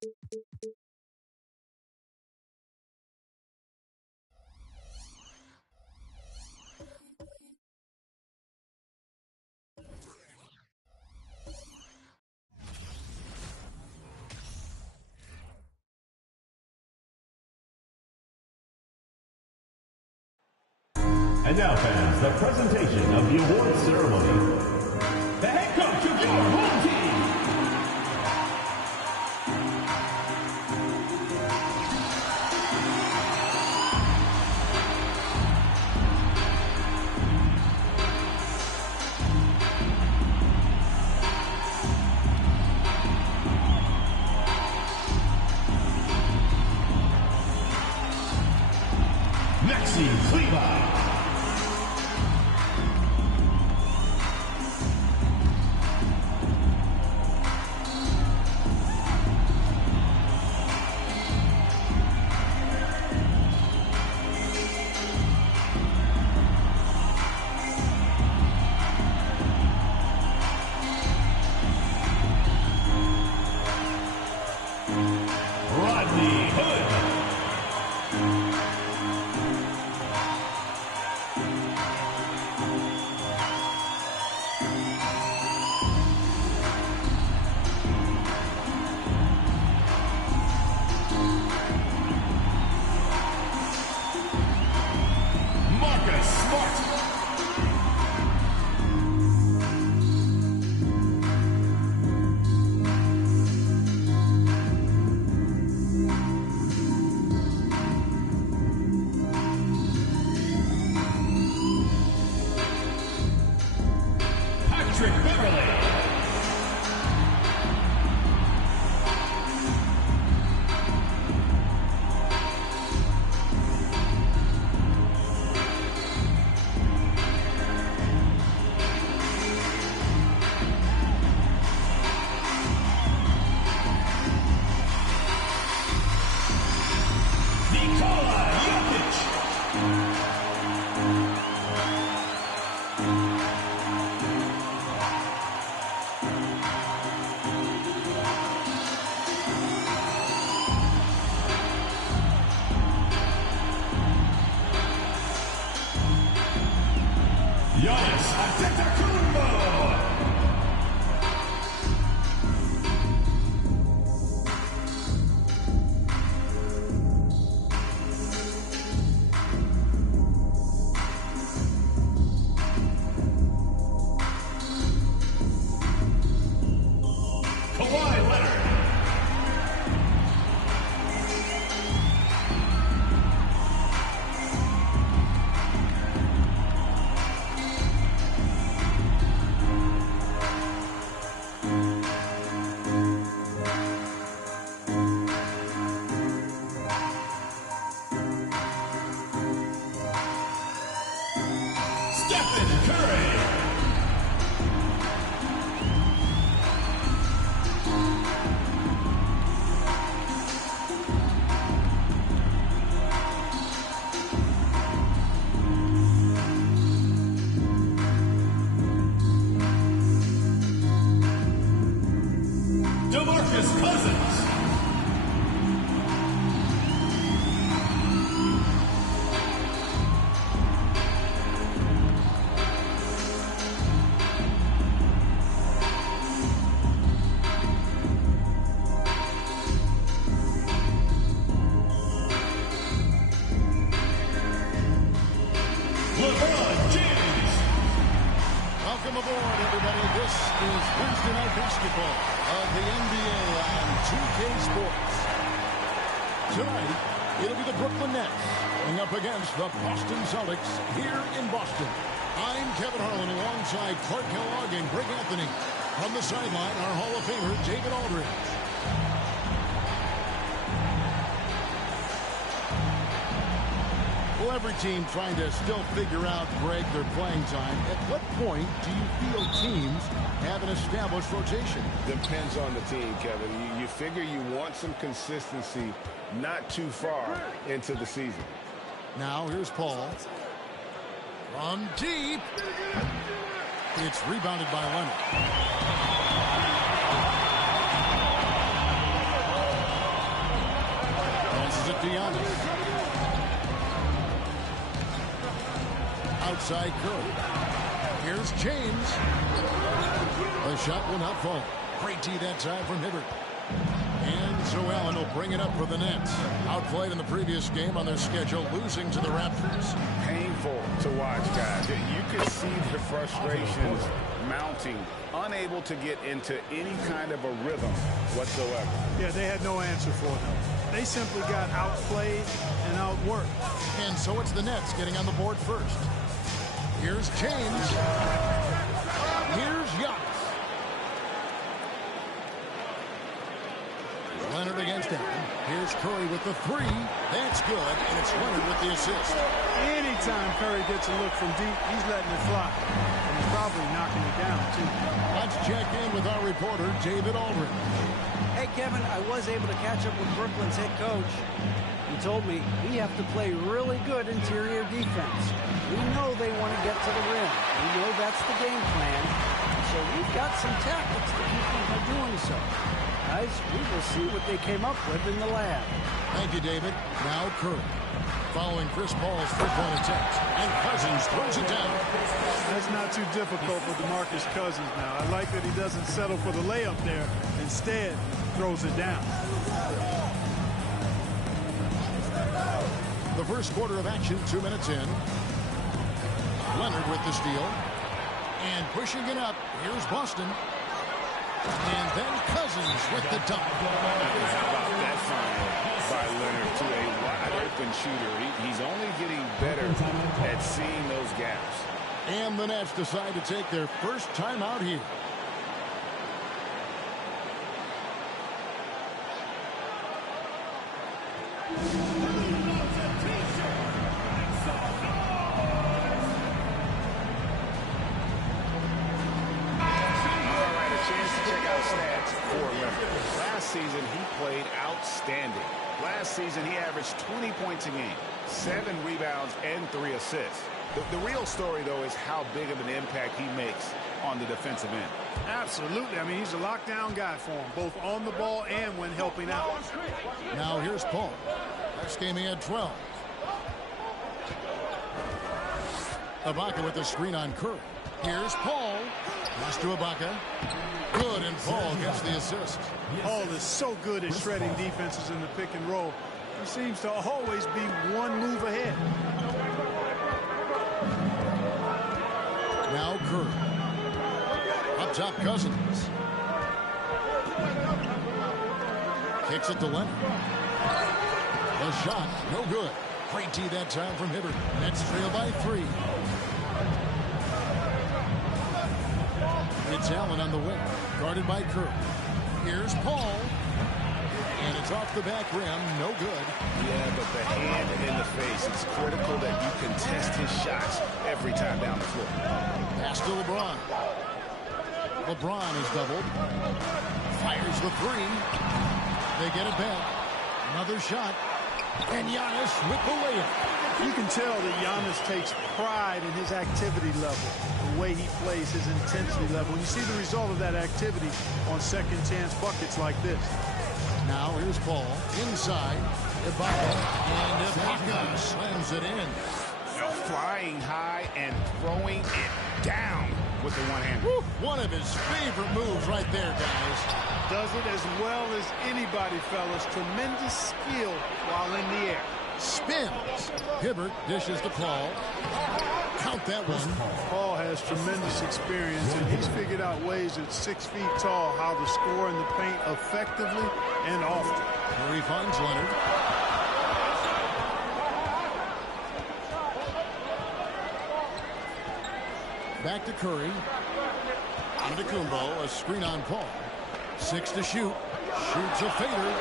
And now, fans, the presentation of the award ceremony. The head coach of your home team. Maxi Kleber. The Boston Celtics here in Boston. I'm Kevin Harlan alongside Clark Kellogg and Greg Anthony. On the sideline, our Hall of Famer, David Aldridge. Well, every team trying to still figure out, Greg, their playing time. At what point do you feel teams have an established rotation? Depends on the team, Kevin. You figure you want some consistency not too far into the season. Now, here's Paul. From deep. It's rebounded by Leonard. to Giannis. Outside Curry. Here's James. The shot will not fall. Great tee that time from Hibbert. And so Allen will bring it up for the Nets. Outplayed in the previous game on their schedule, losing to the Raptors. Painful to watch, guys. You can see the frustrations mounting, unable to get into any kind of a rhythm whatsoever. Yeah, they had no answer for them. They simply got outplayed and outworked. And so it's the Nets getting on the board first. Here's James. Here's Giannis. Leonard against him. Here's Curry with the three. That's good, and it's Leonard with the assist. Anytime Curry gets a look from deep, he's letting it fly. And he's probably knocking it down, too. Let's check in with our reporter, David Aldridge. Hey, Kevin, I was able to catch up with Brooklyn's head coach. He told me we have to play really good interior defense. We know they want to get to the rim. We know that's the game plan. So we've got some tactics to keep them from doing so. Guys, we will see what they came up with in the lab. Thank you, David. Now Curry. Following Chris Paul's three-point attempt. And Cousins throws it down. That's not too difficult for DeMarcus Cousins now. I like that he doesn't settle for the layup there. Instead, throws it down. The first quarter of action, 2 minutes in. Leonard with the steal. And pushing it up, here's Boston. And then Cousins with the dunk. How about that find by Leonard to a wide-open shooter? He's only getting better at seeing those gaps. And the Nets decide to take their first time out here. Last season, he played outstanding. Last season, he averaged 20 points a game, 7 rebounds, and 3 assists. The real story, though, is how big of an impact he makes on the defensive end. Absolutely. I mean, he's a lockdown guy for him, both on the ball and when helping out. Now here's Paul. Last game he had 12. Ibaka with the screen on Curry. Here's Paul. Pass to Ibaka. Good, and Paul gets the assist. Paul is so good at shredding defenses in the pick and roll. He seems to always be one move ahead. Now Curry. Up top, Cousins. Kicks it to Leonard. The shot, no good. Great tee that time from Hibbert. Nets trail by 3. It's Allen on the wing, guarded by Curry. Here's Paul. And it's off the back rim, no good. Yeah, but the hand in the face, it's critical that you contest his shots every time down the floor. Pass to LeBron. LeBron is doubled. Fires the 3. They get it back. Another shot. And Giannis with the layup. You can tell that Giannis takes pride in his activity level, the way he plays, his intensity level. And you see the result of that activity on second chance buckets like this. Now here's Paul inside. Ibaka, and Ibaka slams it in. Flying high and throwing it down with the one hand. One of his favorite moves right there, guys. Does it as well as anybody, fellas. Tremendous skill while in the air. Spins. Hibbert dishes to Paul. Count that one. Paul has tremendous experience, and he's figured out ways at 6 feet tall how to score in the paint effectively and often. Curry finds Leonard. Back to Curry. Antetokounmpo, a screen on Paul. 6 to shoot. Shoots a fader.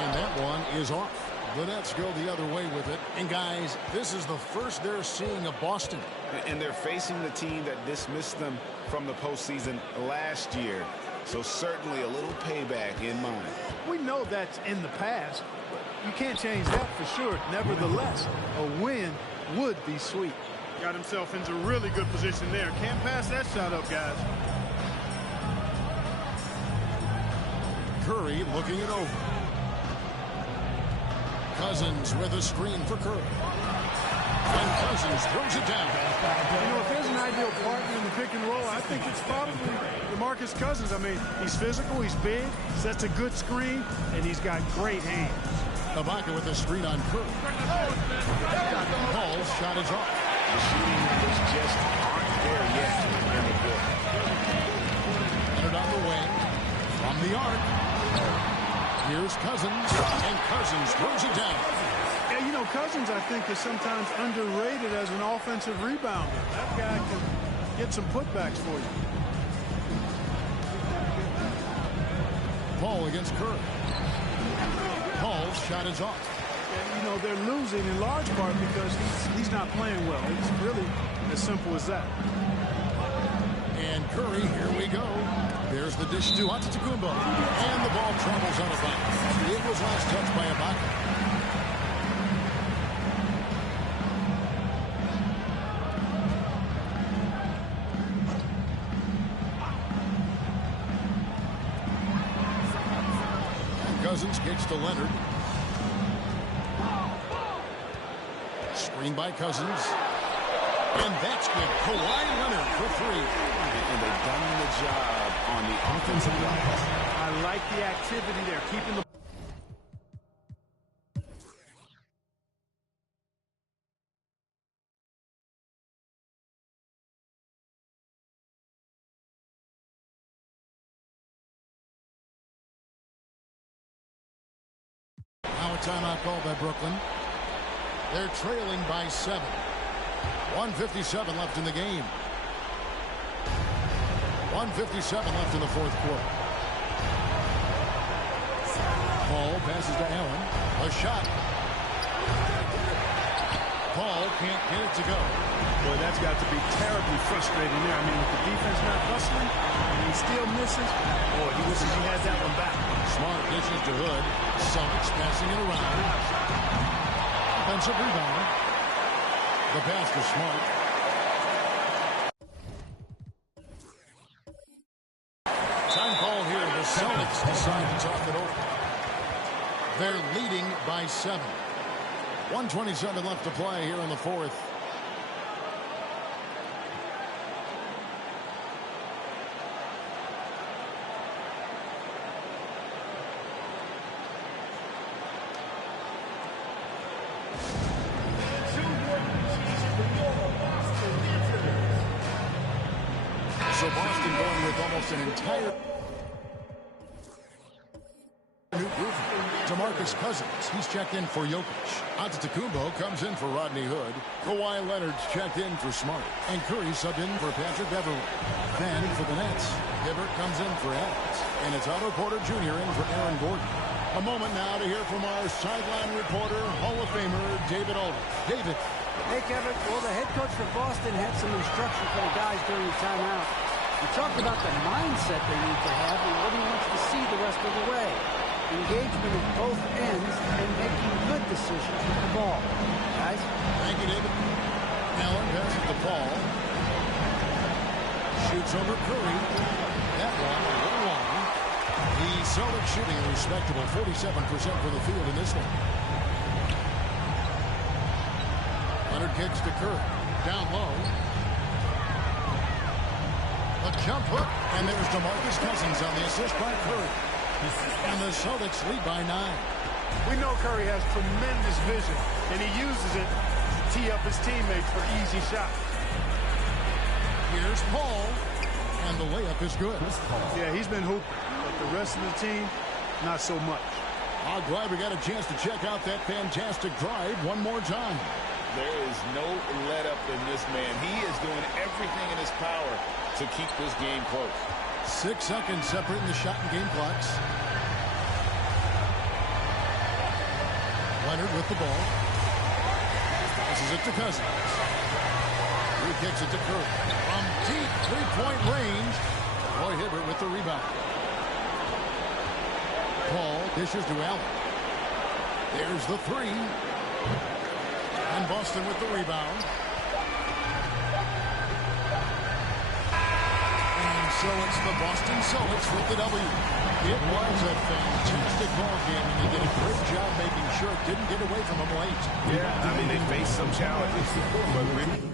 And that one is off. The Nets go the other way with it. And guys, this is the first they're seeing of Boston. And they're facing the team that dismissed them from the postseason last year. So certainly a little payback in mind. We know that's in the past, but you can't change that for sure. Nevertheless, a win would be sweet. Got himself into really good position there. Can't pass that shot up, guys. Curry looking it over. Cousins with a screen for Curry. And Cousins throws it down. You know, if there's an ideal partner in the pick and roll, I think it's probably DeMarcus Cousins. I mean, he's physical, he's big, sets a good screen, and he's got great hands. Ibaka with a screen on Curry. Paul's shot is off. The shooting numbers just aren't there yet in the court. Leonard on the wing. From the arc. Here's Cousins. And Cousins throws it down. Yeah, you know, Cousins, I think, is sometimes underrated as an offensive rebounder. That guy can get some putbacks for you. Paul against Curry. Paul's shot is off. And, you know, they're losing in large part because he's not playing well. It's really as simple as that. And Curry, here we go. There's the dish to Antetokounmpo. And the ball travels out of bounds. It was last touched by Ibaka. Cousins kicks to Leonard. Screen by Cousins. And that's good. Kawhi Leonard for three. And they've done the job on the offensive line. I like the activity there, keeping the... Now a timeout called by Brooklyn. They're trailing by 7. 1:57 left in the game. 1:57 left in the fourth quarter. Paul passes to Allen. A shot. Paul can't get it to go. Boy, that's got to be terribly frustrating there. I mean, with the defense not hustling, and he still misses. Boy, he wishes he had that one back. Smart dishes to Hood. Celtics passing it around. Offensive rebound. The pass to Smart. Time call here. The Celtics decide to talk it over. They're leading by 7. 1:27 left to play here in the fourth. So Boston going with almost an entire new group. DeMarcus Cousins, he's checked in for Jokic. Antetokounmpo comes in for Rodney Hood. Kawhi Leonard's checked in for Smart. And Curry subbed in for Patrick Beverly. Then for the Nets, Hibbert comes in for Adams. And it's Otto Porter Jr. in for Aaron Gordon. A moment now to hear from our sideline reporter, Hall of Famer, David Aldridge. David. Hey, Kevin. Well, the head coach for Boston had some instruction for the guys during the timeout. He talked about the mindset they need to have and what he wants to see the rest of the way. Engagement at both ends and making good decisions with the ball. Guys? Thank you, David. Allen passes to Paul. Shoots over Curry. That one a little long. The Celtics shooting a respectable 47% for the field in this one. Leonard kicks to Curry. Down low. A jump hook. And there's DeMarcus Cousins on the assist by Curry. And the Celtics lead by 9. We know Curry has tremendous vision, and he uses it to tee up his teammates for easy shots. Here's Paul. And the layup is good. Yeah, he's been hooping, but the rest of the team, not so much. I'm glad we got a chance to check out that fantastic drive one more time. There is no let up in this man. He is doing everything in his power to keep this game close. 6 seconds separating the shot and game clocks. Leonard with the ball. Passes it to Cousins. He kicks it to Curry. From deep three-point range, Roy Hibbert with the rebound. Paul dishes to Allen. There's the three. And Boston with the rebound. And So it's the Boston Celtics with the W. It was a fantastic ball game, and they did a great job making sure it didn't get away from them late. Yeah, I mean, they faced some challenges, but really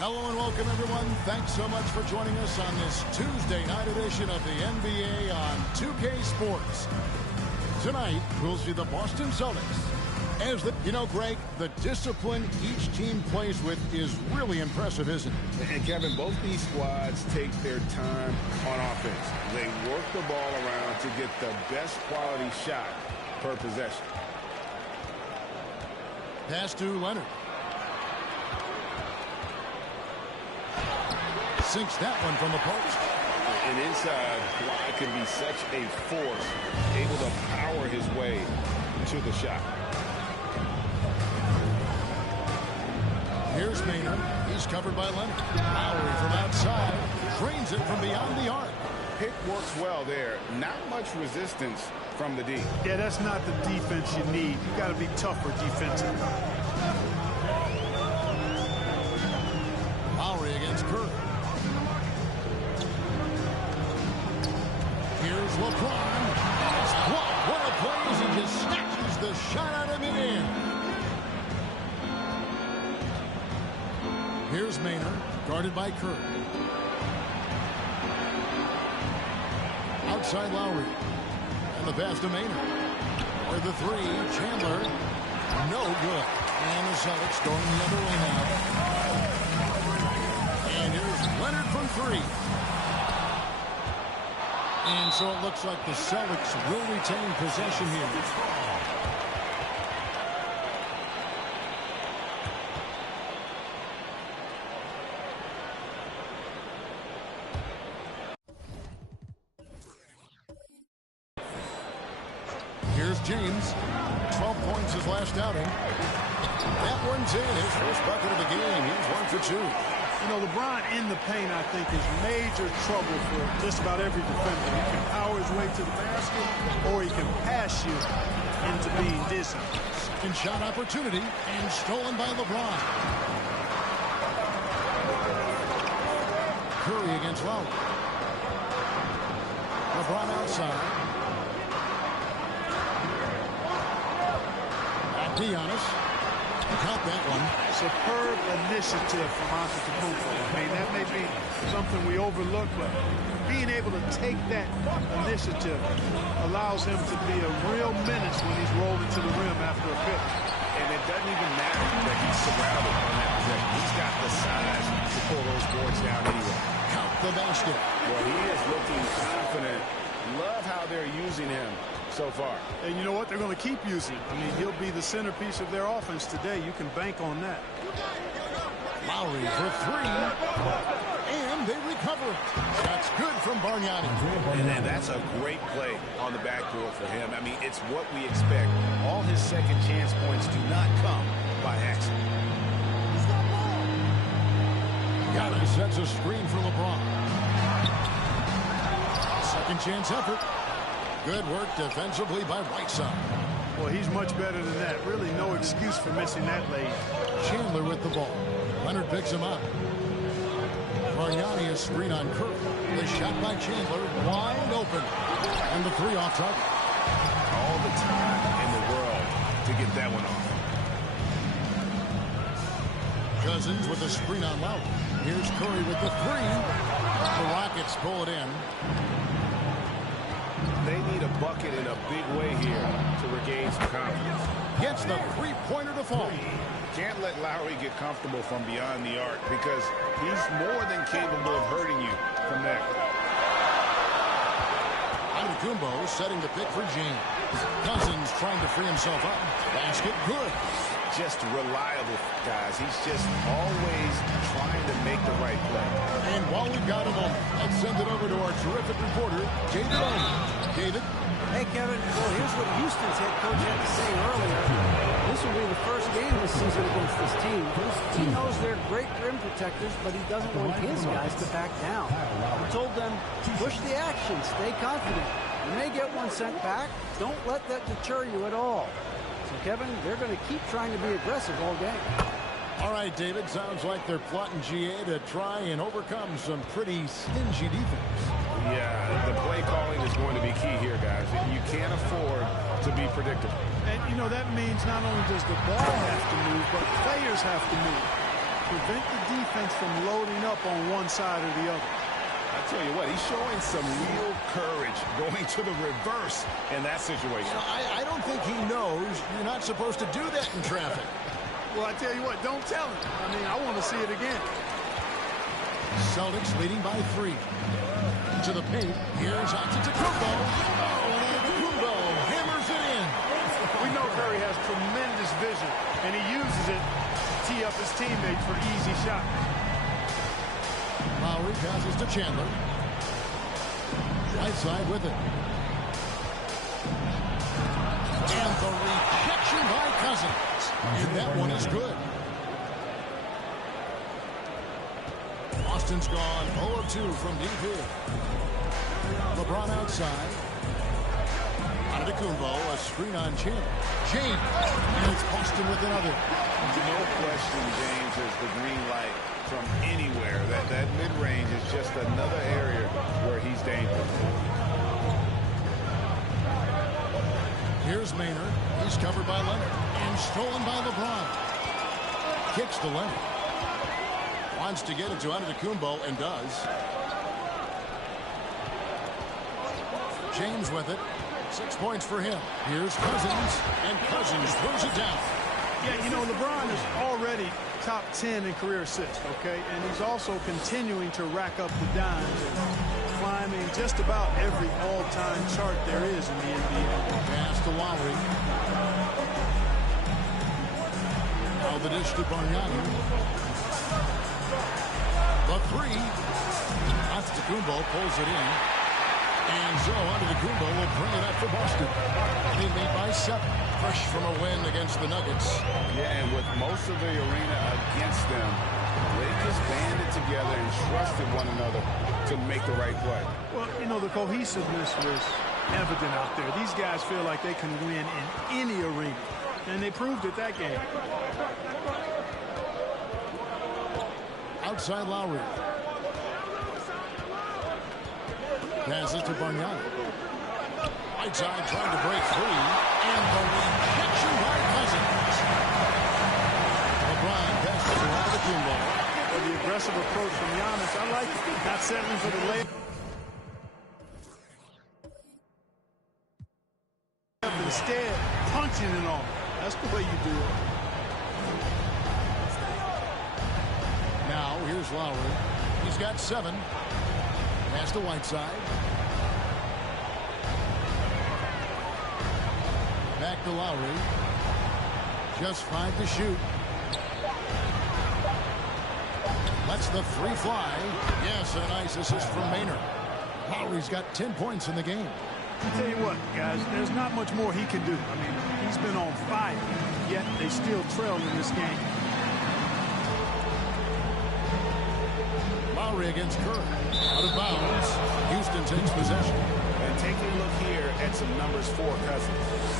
Hello and welcome, everyone. Thanks so much for joining us on this Tuesday night edition of the NBA on 2K Sports. Tonight, we'll see the Boston Celtics. Greg, the discipline each team plays with is really impressive, isn't it? And, Kevin, both these squads take their time on offense. They work the ball around to get the best quality shot per possession. Pass to Leonard. Sinks that one from the post. And inside, Kawhi can be such a force, able to power his way to the shot. Here's Maynard. He's covered by Leonard. Lowry from outside. Drains it from beyond the arc. Pick works well there. Not much resistance from the D. Yeah, that's not the defense you need. You got to be tougher defensively. Lowry against Curry. Here's LeBron. What a play as he just snatches the shot out of midair. Here's Maynard, guarded by Curry. Outside Lowry. And the pass to Maynard. For the three, Chandler. No good. And the Celtics going the other way now. And here's Leonard from three. And so it looks like the Celtics will retain possession here. Here's James. 12 points his last outing. That one's in. His first bucket of the game. He's 1 for 2. You know, LeBron in the paint, I think, is major trouble for just about every defender. He can power his way to the basket, or he can pass you into being dizzy. Second shot opportunity, and stolen by LeBron. Curry against Lowry. LeBron outside. Back to Giannis. Caught that one. Superb initiative from Antetokounmpo. I mean, that may be something we overlook, but being able to take that initiative allows him to be a real menace when he's rolling to the rim after a pick. And it doesn't even matter that he's surrounded on that possession. He's got the size to pull those boards down anyway. Count the basket. Well, he is looking confident. Love how they're using him so far. And you know what? They're going to keep using him. I mean, he'll be the centerpiece of their offense today. You can bank on that. Lowry for three. And they recover. That's good from Bargnani. And that's a great play on the backboard for him. I mean, it's what we expect. All his second chance points do not come by accident. Giannis sets a screen for LeBron. Second chance effort. Good work defensively by Whiteside. Well, he's much better than that. Really no excuse for missing that lead. Chandler with the ball. Leonard picks him up. Bargnani is screen on Curry. The shot by Chandler wide open. And the three off target. All the time in the world to get that one off. Cousins with the screen on Lowry. Here's Curry with the three. The Rockets pull it in. They need a bucket in a big way here to regain some confidence. Gets the three-pointer to fall. Can't let Lowry get comfortable from beyond the arc because he's more than capable of hurting you from there. Antetokounmpo setting the pick for James. Cousins trying to free himself up. Basket good. Just reliable, guys. He's just always trying to make the right play. And while we've got a moment, let's send it over to our terrific reporter, David Owen. David? Hey, Kevin. Well, here's what Houston's head coach had to say earlier. This will be the first game this season against this team. He knows they're great rim protectors, but he doesn't want his guys to back down. He told them, push the action, stay confident. You may get one sent back. Don't let that deter you at all. So, Kevin, they're going to keep trying to be aggressive all game. All right, David, sounds like they're plotting GA to try and overcome some pretty stingy defense. Yeah, the play calling is going to be key here, guys. You can't afford to be predictable. And, you know, that means not only does the ball have to move, but players have to move. prevent the defense from loading up on one side or the other. I tell you what, he's showing some real courage going to the reverse in that situation. You know, I don't think he knows you're not supposed to do that in traffic. Well, I tell you what, don't tell him. I mean, I want to see it again. Celtics leading by 3. To the paint. Here's Antetokounmpo. Oh, and Antetokounmpo hammers it in. We know Curry has tremendous vision, and he uses it to tee up his teammates for easy shots. Lowry passes to Chandler. Right side with it. And the rejection by Cousins. And that one is good. Austin's gone 0 of 2 from deep here. LeBron outside. Antetokounmpo, a screen on James. And it's Boston with another. No question, James has the green light from anywhere. That mid-range is just another area where he's dangerous. Here's Maynard. He's covered by Leonard. And stolen by LeBron. Kicks to Leonard. Wants to get it to Antetokounmpo and does. James with it. 6 points for him. Here's Cousins. And Cousins throws it down. Yeah, you know, LeBron is already top 10 in career assists, okay? And he's also continuing to rack up the dimes and climbing just about every all-time chart there is in the NBA. Pass to Lowry. Now the dish to Bargnani. The 3. Antetokounmpo pulls it in. And so Antetokounmpo will bring it up for Boston. They lead by 7. Fresh from a win against the Nuggets. Yeah, and with most of the arena against them, they just banded together and trusted one another to make the right play. Well, you know, the cohesiveness was evident out there. These guys feel like they can win in any arena, and they proved it that game. Outside Lowry. Passes to Bargnani. Right side trying to break free. And the rejection by Cousins. LeBron passes to Antetokounmpo. Well, the aggressive approach from Giannis, I like it. Not settling for the late. Instead, punching it on. That's the way you do it. Now, here's Lowry. He's got 7. Pass to Whiteside. Back to Lowry. Just 5 to shoot. Lets the 3 fly. Yes, a nice assist from Maynard. Lowry's got 10 points in the game. I tell you what, guys, there's not much more he can do. I mean, he's been on fire, yet they still trail in this game. Lowry against Curry. Out of bounds. Houston takes possession. And take a look here at some numbers for Cousins.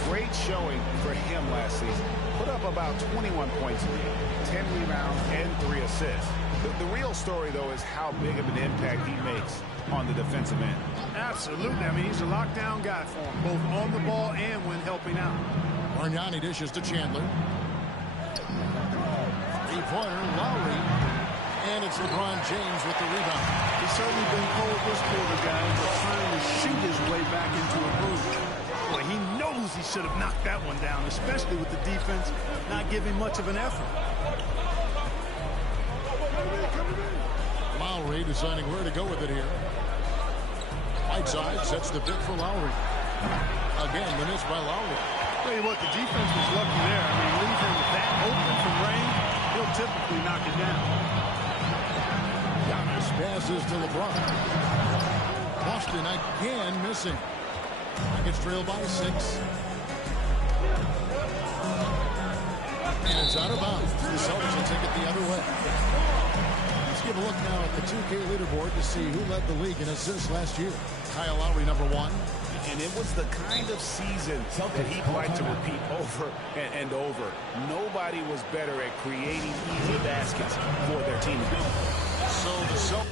Great showing for him last season. Put up about 21 points a game, 10 rebounds, and 3 assists. The real story, though, is how big of an impact he makes on the defensive end. Absolutely. I mean, he's a lockdown guy for him, both on the ball and when helping out. Bargnani dishes to Chandler. 3-pointer, Lowry. And it's LeBron James with the rebound. He's certainly been cold this quarter, guys, but trying to shoot his way back into a groove. Boy, he knows he should have knocked that one down, especially with the defense not giving much of an effort. Lowry deciding where to go with it here. Whiteside sets the pick for Lowry. Again, the miss by Lowry. Tell you what, the defense was lucky there. I mean, leave him that open from range, he'll typically knock it down. Giannis passes to LeBron. Boston again missing. Nuggets trail by 6. And it's out of bounds. The Celtics will take it the other way. Let's give a look now at the 2K leaderboard to see who led the league in assists last year. Kyle Lowry, number 1. And it was the kind of season that he'd like to repeat over and over. Nobody was better at creating easy baskets for their team. So the Celtics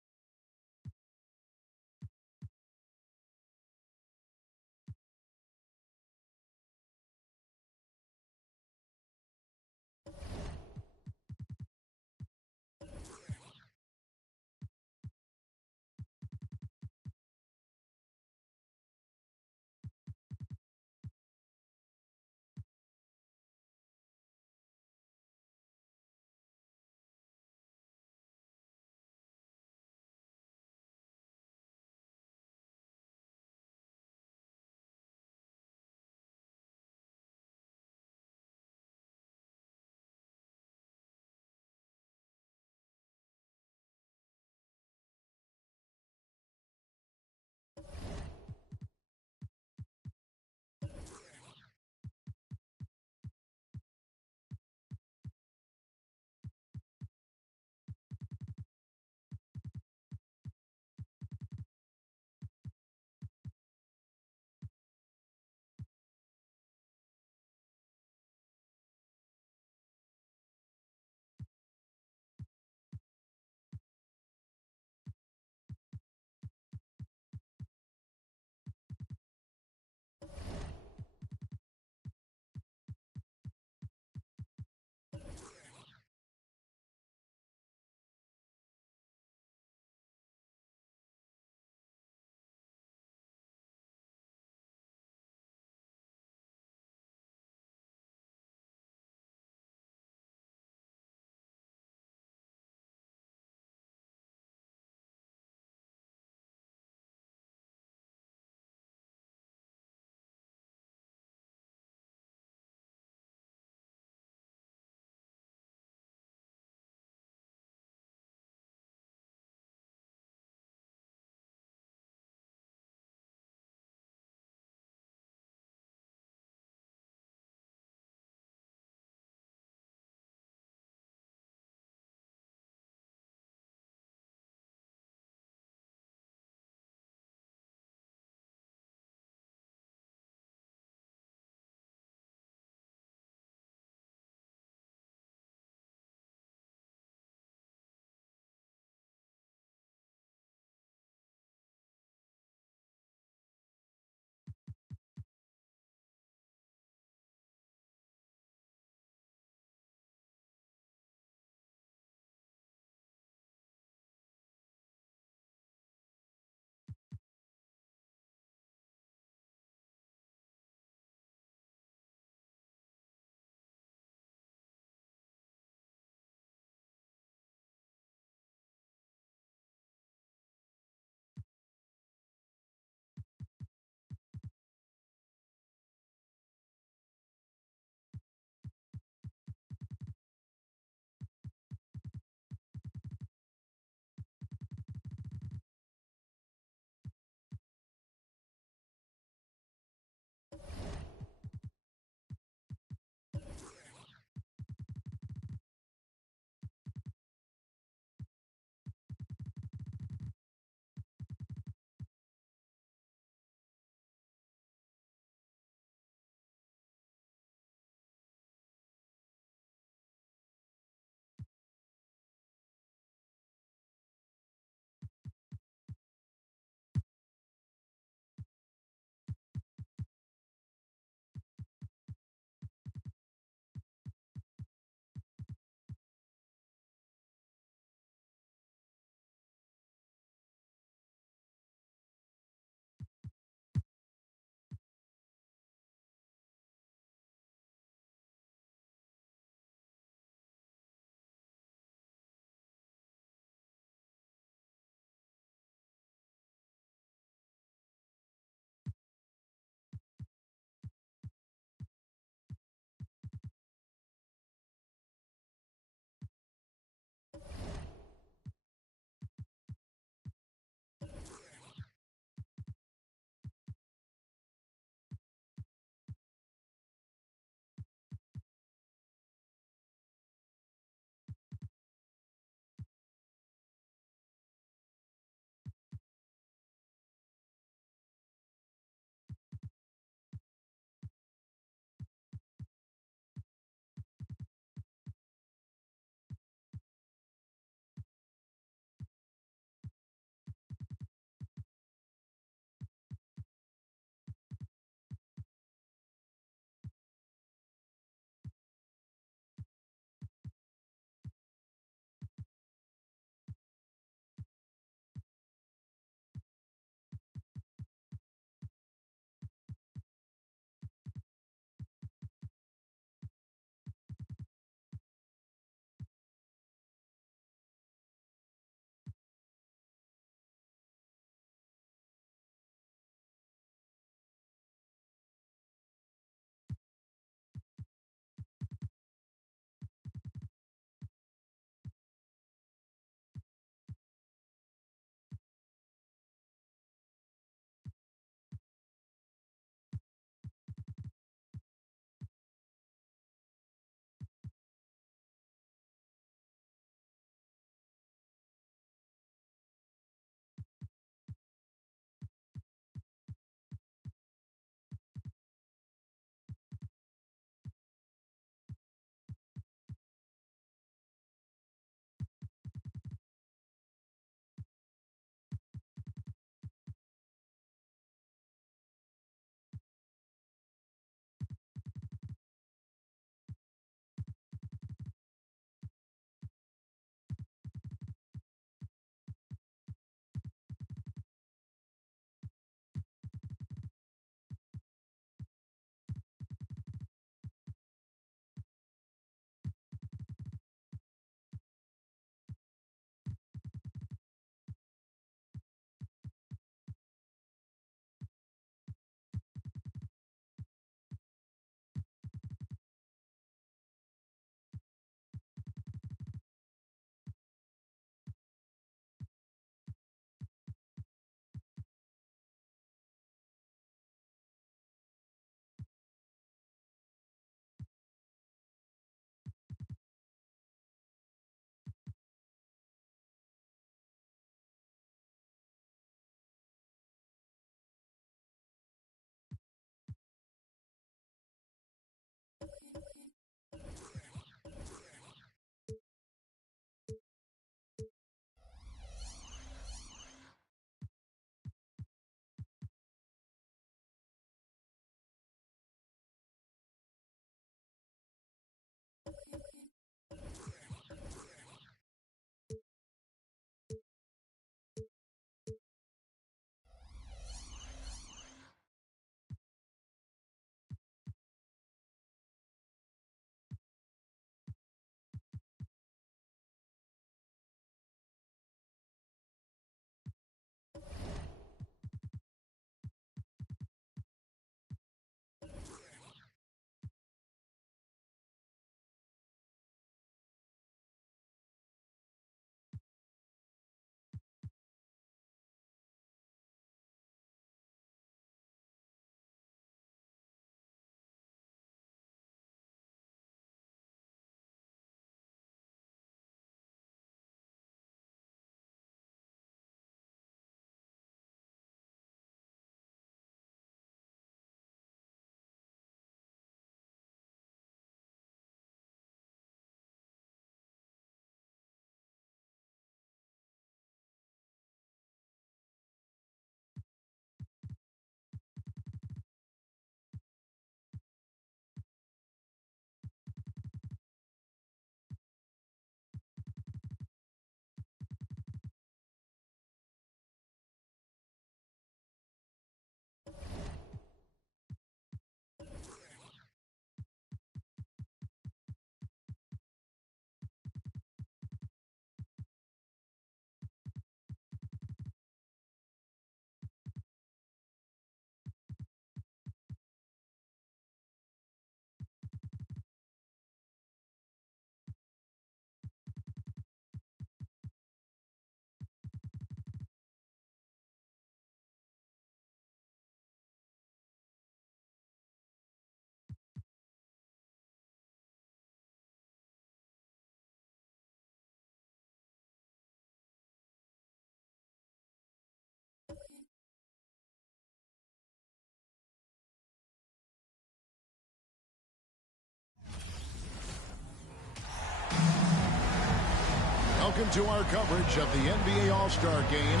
Welcome to our coverage of the NBA All-Star Game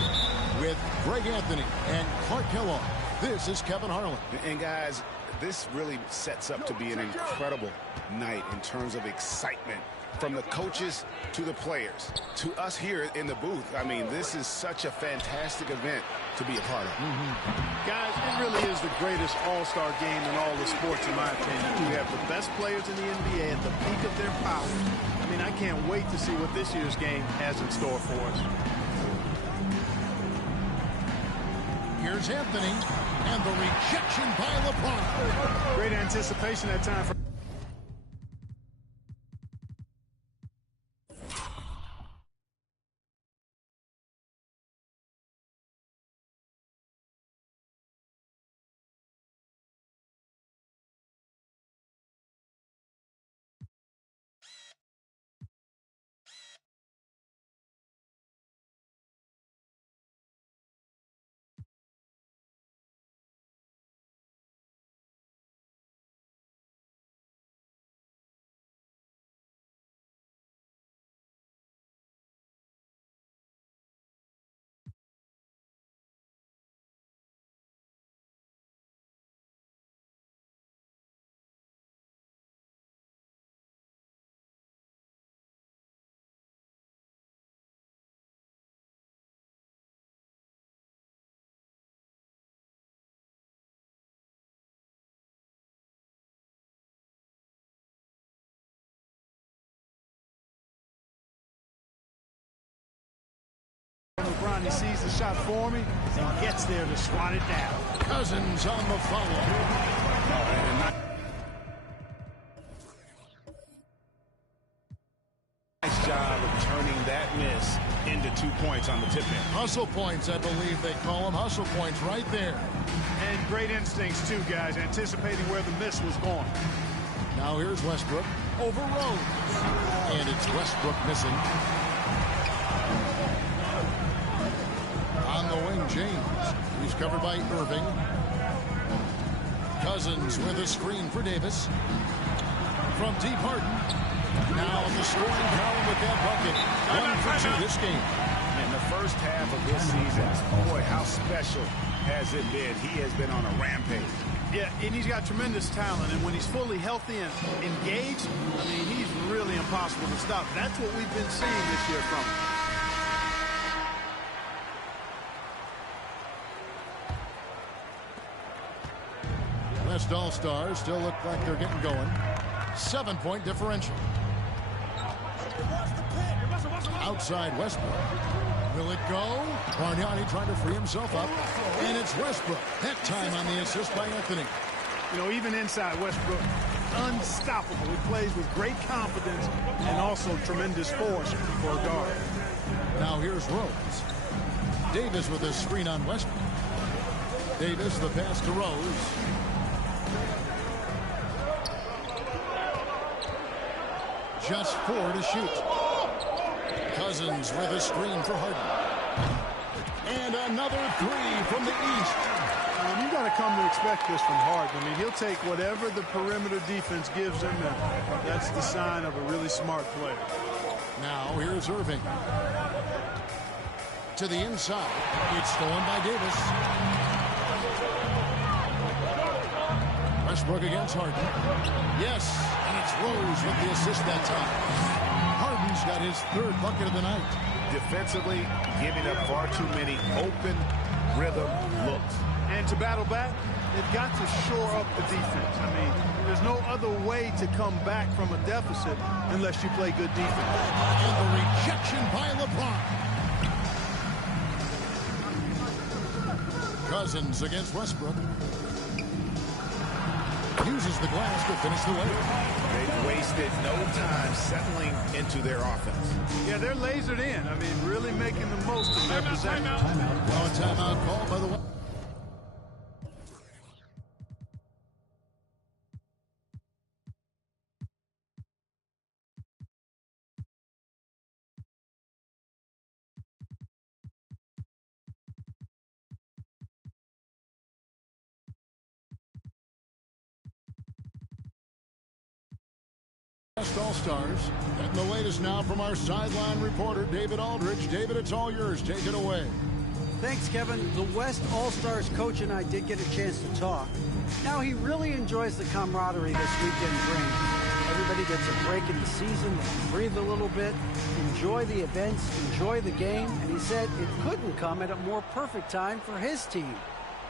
with Greg Anthony and Clark Kellogg. This is Kevin Harlan. And guys, this really sets up to be an incredible night in terms of excitement, from the coaches to the players to us here in the booth. I mean, this is such a fantastic event to be a part of. Guys, it really is the greatest all-star game in all the sports, in my opinion. We have the best players in the NBA at the peak of their powers. I mean, I can't wait to see what this year's game has in store for us. Here's Anthony, and the rejection by LeBron. Great anticipation that time for LeBron. He sees the shot forming and gets there to swat it down. Cousins on the follow. Nice job of turning that miss into 2 points on the tip-in. Hustle points, I believe they call them. Hustle points right there. And great instincts, too, guys, anticipating where the miss was going. Now here's Westbrook over Rose. And it's Westbrook missing. On the wing, James. He's covered by Irving. Cousins with a screen for Davis. From deep, Harden. Now in the scoring column with that bucket. 1 for 2 this game. In the first half of this season, boy, how special has it been? He has been on a rampage. Yeah, and he's got tremendous talent, and when he's fully healthy and engaged, I mean, he's really impossible to stop. That's what we've been seeing this year from him. West All-Stars still look like they're getting going. 7-point differential. Outside Westbrook. Will it go? Bargnani trying to free himself up. And it's Westbrook. That time on the assist by Anthony. You know, even inside Westbrook, unstoppable. He plays with great confidence and also tremendous force for a guard. Now here's Rose. Davis with a screen on Westbrook. Davis, the pass to Rose. Just 4 to shoot. Cousins with a screen for Harden. And another 3 from the east. You got to come to expect this from Harden. I mean, he'll take whatever the perimeter defense gives him, and that's the sign of a really smart player. Now here's Irving. To the inside. It's stolen by Davis. Westbrook against Harden. Yes, and it's Rose with the assist that time. Harden's got his 3rd bucket of the night. Defensively, giving up far too many open rhythm looks. And to battle back, they've got to shore up the defense. I mean, there's no other way to come back from a deficit unless you play good defense. And the rejection by LeBron. Cousins against Westbrook. Uses the glass to finish the layup. They've wasted no time settling into their offense. Yeah, they're lasered in. I mean, really making the most of their possession. Timeout call by the way. All-Stars. And the latest now from our sideline reporter, David Aldridge. David, it's all yours. Take it away. Thanks, Kevin. The West All-Stars coach and I did get a chance to talk. Now he really enjoys the camaraderie this weekend brings. Everybody gets a break in the season. They can breathe a little bit, enjoy the events, enjoy the game. And he said it couldn't come at a more perfect time for his team.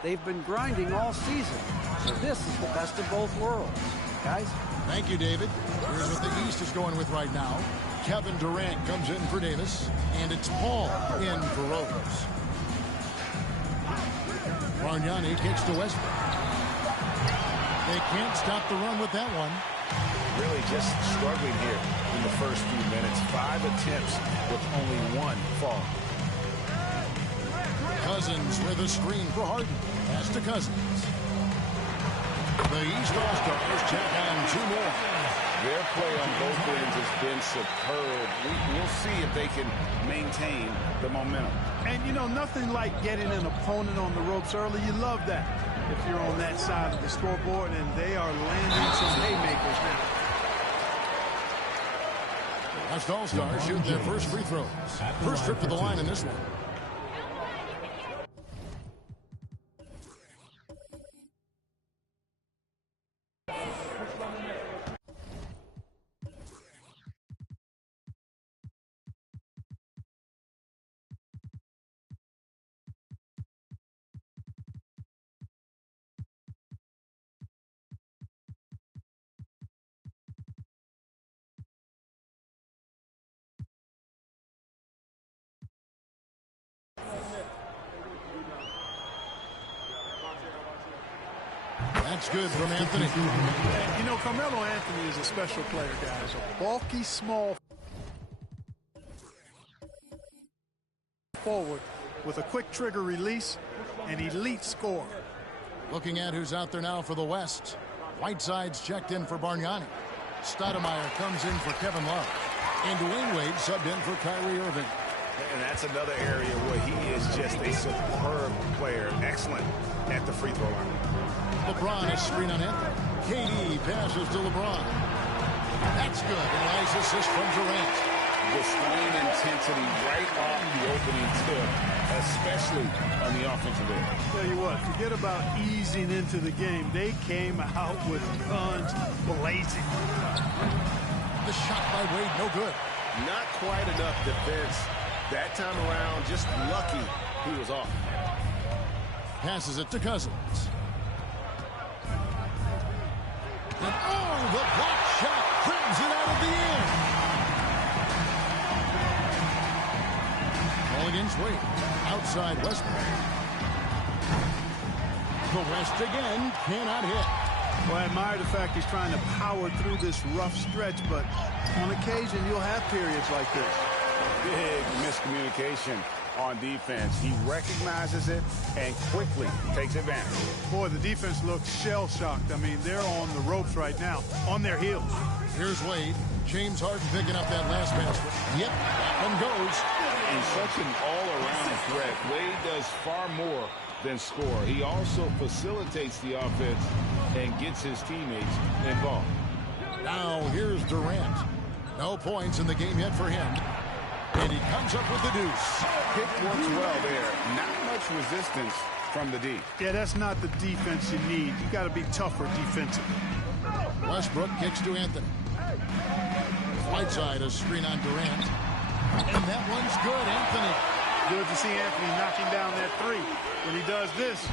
They've been grinding all season. So this is the best of both worlds. Guys? Thank you, David. Here's what the East is going with right now. Kevin Durant comes in for Davis, and it's Paul in for Rose. Bargnani kicks to Westbrook. They can't stop the run with that one. Really just struggling here in the first few minutes. 5 attempts with only 1 fall. Cousins with a screen for Harden. Pass to Cousins. The East All-Stars check on 2 more. Their play on both ends has been superb. We'll see if they can maintain the momentum. And, you know, nothing like getting an opponent on the ropes early. You love that if you're on that side of the scoreboard, and they are landing some haymakers now. West All-Stars shoot their first free throws. First trip to the line in this one. That's good from Anthony. You know, Carmelo Anthony is a special player, guys. A bulky, small forward with a quick trigger release, an elite scorer. Looking at who's out there now for the West. Whiteside's checked in for Bargnani. Stoudemire comes in for Kevin Love. And Dwayne Wade subbed in for Kyrie Irving. And that's another area where he is just a superb player. Excellent at the free throw line. LeBron, a screen on Anthony. KD passes to LeBron. That's good. A nice assist from Durant. Displaying intensity right off the opening tip, especially on the offensive end. Tell you what, forget about easing into the game. They came out with guns blazing. The shot by Wade, no good. Not quite enough defense. That time around, just lucky he was off. Passes it to Cousins. And oh, the block shot trims it out of the air. Ball against Wade. Outside Westbrook. The West again cannot hit. Well, I admire the fact he's trying to power through this rough stretch, but on occasion you'll have periods like this. Big miscommunication on defense. He recognizes it and quickly takes advantage. Boy, the defense looks shell-shocked. I mean, they're on the ropes right now, on their heels. Here's Wade. James Harden picking up that last basket. Yep, that one goes. In such an all-around threat, Wade does far more than score. He also facilitates the offense and gets his teammates involved. Now here's Durant. No points in the game yet for him. And he comes up with the deuce. Pick works well there. Not much resistance from the D. Yeah, that's not the defense you need. You got to be tougher defensively. Westbrook kicks to Anthony. Whiteside, a screen on Durant. And that one's good, Anthony. Good to see Anthony knocking down that three. When he does this,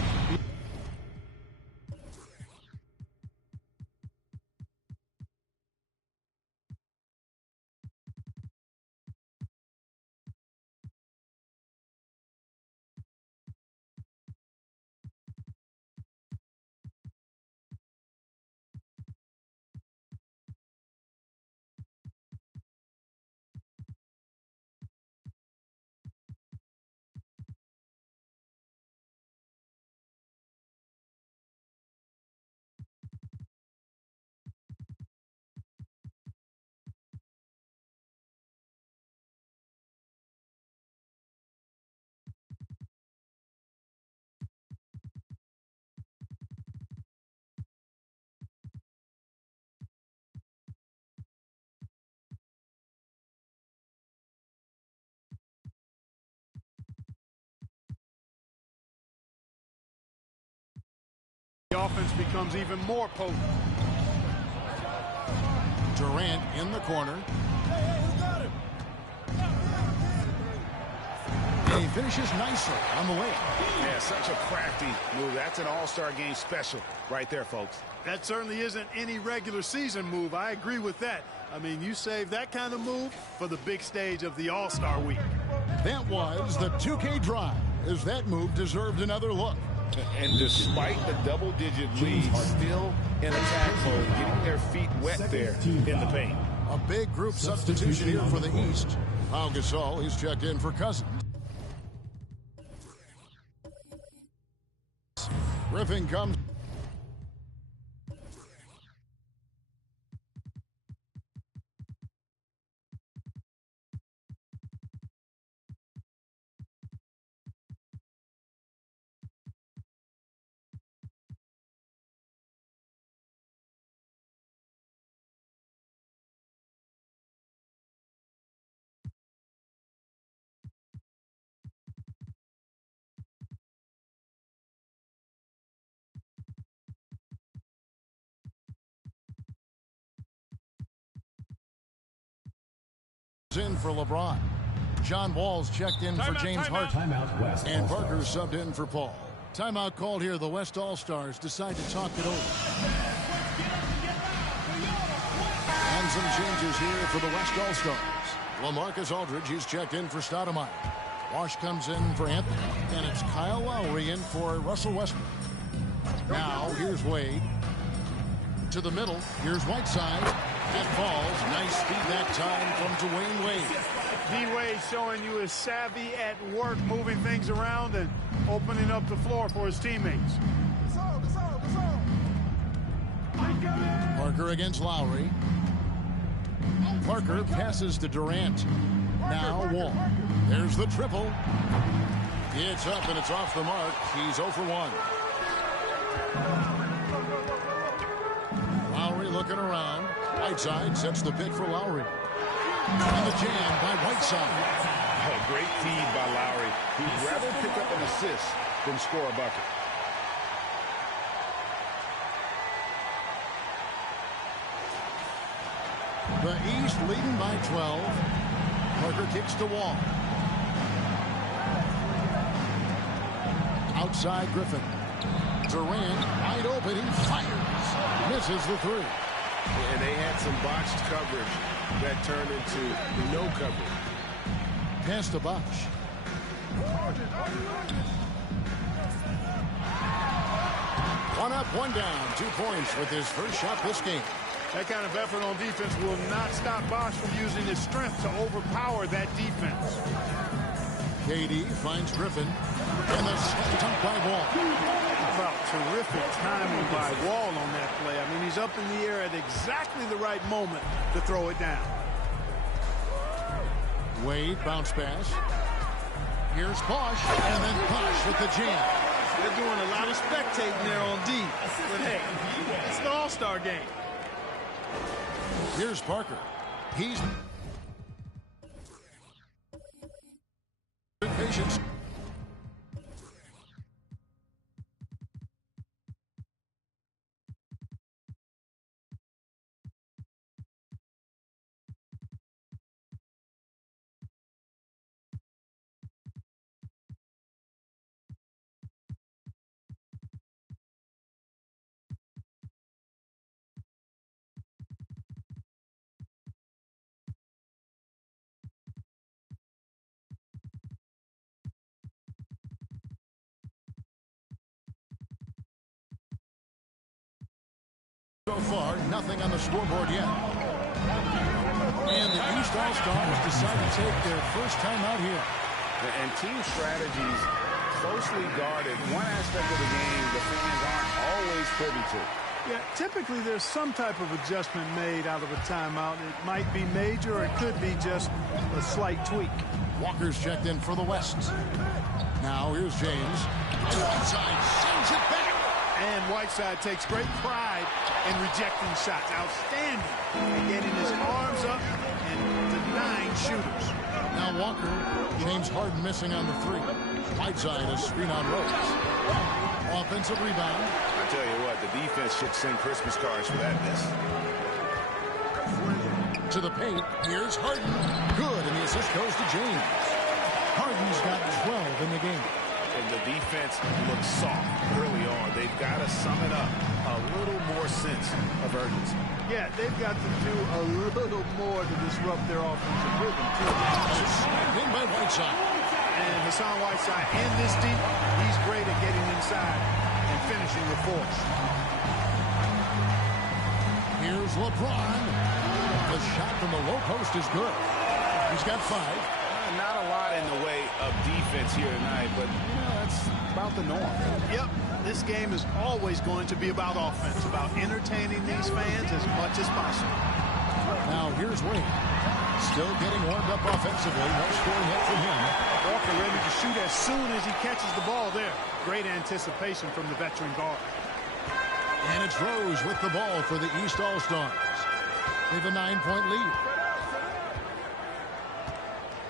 becomes even more potent. Durant in the corner. And he finishes nicely on the way. Yeah, such a crafty move. That's an all-star game special right there, folks. That certainly isn't any regular season move. I agree with that. I mean, you save that kind of move for the big stage of the All-Star Week. That was the 2K drive, as that move deserved another look. And despite the double-digit lead, still in attack mode, getting their feet wet there in the paint. A big group substitution here for the East. Pau Gasol, he's checked in for Cousins. Griffin comes. In for LeBron. John Wall's checked in for James Harden. And Parker subbed in for Paul. Timeout called here. The West All-Stars decide to talk it over. And some changes here for the West All-Stars. LaMarcus Aldridge, he's checked in for Stoudemire. Wash comes in for Anthony. And it's Kyle Lowry in for Russell Westbrook. Now, here's Wade. To the middle. Here's Whiteside. That falls. Nice speed that time from Dwayne Wade. D-Wade showing you his savvy at work, moving things around and opening up the floor for his teammates. Parker against Lowry. Parker passes to Durant. Now Wall. There's the triple. It's up and it's off the mark. He's 0 for 1. Lowry looking around. Whiteside sets the pick for Lowry. And the jam by Whiteside. Oh, great feed by Lowry. He'd rather pick up an assist than score a bucket. The East leading by 12. Parker kicks to Wall. Outside Griffin. Durant wide open. He fires. Misses the three. And they had some botched coverage that turned into no coverage. Pass to Bosh. One up, one down. 2 points with his first shot this game. That kind of effort on defense will not stop Bosh from using his strength to overpower that defense. KD finds Griffin. And the slam dunk by Wall. How about terrific timing by Wall on that play. I mean, he's up in the air at exactly the right moment to throw it down. Wade bounce pass. Here's Bosh. And then Bosh with the jam. They're doing a lot of spectating there on D. But hey, it's an all-star game. Here's Parker. He's patience. So far, nothing on the scoreboard yet. And the East All-Stars decide to take their first time out here. And team strategies closely guarded. One aspect of the game the fans aren't always privy to. Yeah, typically there's some type of adjustment made out of a timeout. It might be major or it could be just a slight tweak. Walker's checked in for the West. Now here's James. And Whiteside sends it back. And Whiteside takes great pride in rejecting shots. Outstanding. And getting his arms up and 9 shooters. Now Walker, James Harden missing on the 3. Whiteside a screen on Rose. Offensive rebound. I tell you what, the defense should send Christmas cards for that miss. To the paint. Here's Harden. Good, and the assist goes to James. Harden's got 12 in the game. And the defense looks soft early on. They've got to sum it up. A little more sense of urgency. Yeah, they've got to do a little more to disrupt their offensive rhythm, too. In by Whiteside. And Hassan Whiteside in this deep, he's great at getting inside and finishing with force. Here's LeBron. The shot from the low post is good. He's got 5. Not a lot in the way of defense here tonight, but that's about the norm. Yep, this game is always going to be about offense, about entertaining these fans as much as possible. Now here's Wade. Still getting warmed up offensively. No scoring yet from him. Walker ready to shoot as soon as he catches the ball there. Great anticipation from the veteran guard. And it's Rose with the ball for the East All-Stars. They have a 9-point lead.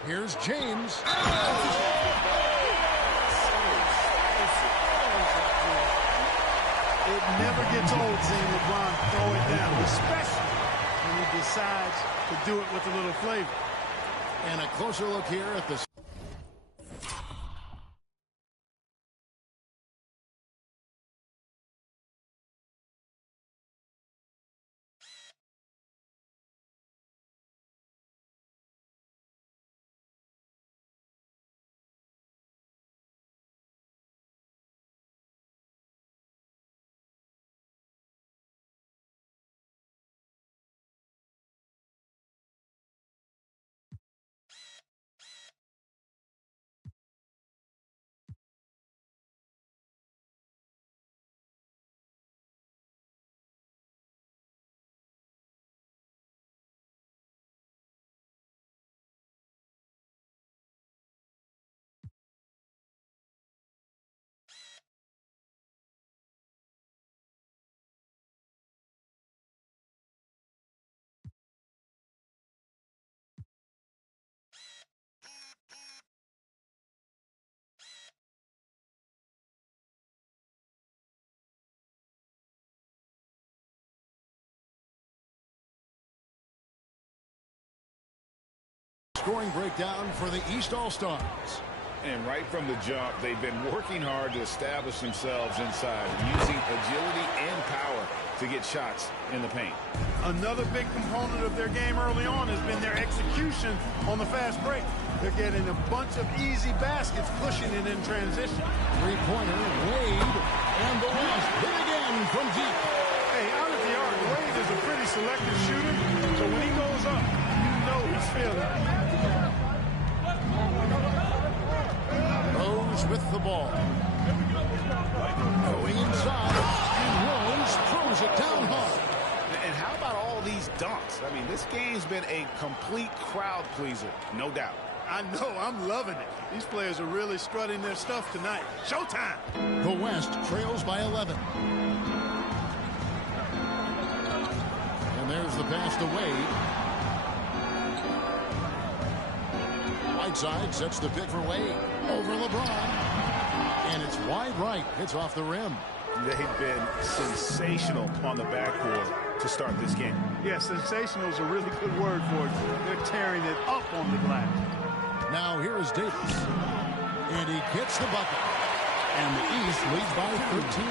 Here's James. It never gets old seeing LeBron throw it down, especially when he decides to do it with a little flavor. And a closer look here at the scoring breakdown for the East All-Stars. And right from the jump, they've been working hard to establish themselves inside, using agility and power to get shots in the paint. Another big component of their game early on has been their execution on the fast break. They're getting a bunch of easy baskets, pushing it in transition. Three-pointer, Wade, and the West hit again from deep. Hey, out at the arc, Wade is a pretty selective shooter, so when he goes up, you know he's feeling it. Rose with the ball. Going inside, and Rose throws it down hard. And how about all these dunks? I mean, this game's been a complete crowd pleaser, no doubt. I know, I'm loving it. These players are really strutting their stuff tonight. Showtime! The West trails by 11. And there's the pass to Wade. Whiteside sets the pick for Wade. Over LeBron. And it's wide right. It's off the rim. They've been sensational on the backcourt to start this game. Yeah, sensational is a really good word for it. They're tearing it up on the glass. Now here is Davis. And he gets the bucket. And the East leads by 13.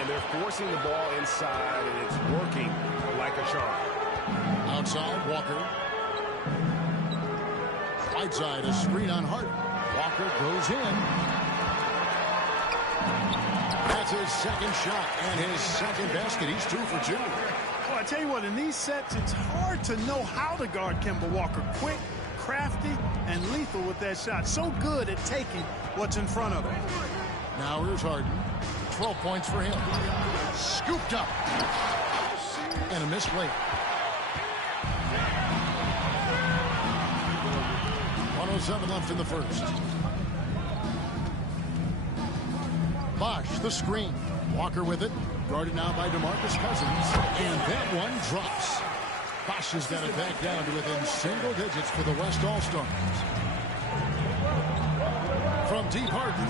And they're forcing the ball inside, and it's working like a charm. Outside, Walker. Whiteside, a screen on Hart. Walker goes in. That's his second shot and his second basket. He's 2 for 2. Well, I tell you what, in these sets, it's hard to know how to guard Kemba Walker. Quick, crafty, and lethal with that shot. So good at taking what's in front of him. Now here's Harden. 12 points for him. Scooped up. And a missed layup. 1:07 left in the first. Bosh, the screen. Walker with it. Guarded now by DeMarcus Cousins. And that one drops. Bosch has got it back down to within single digits for the West All-Stars. From deep Harden.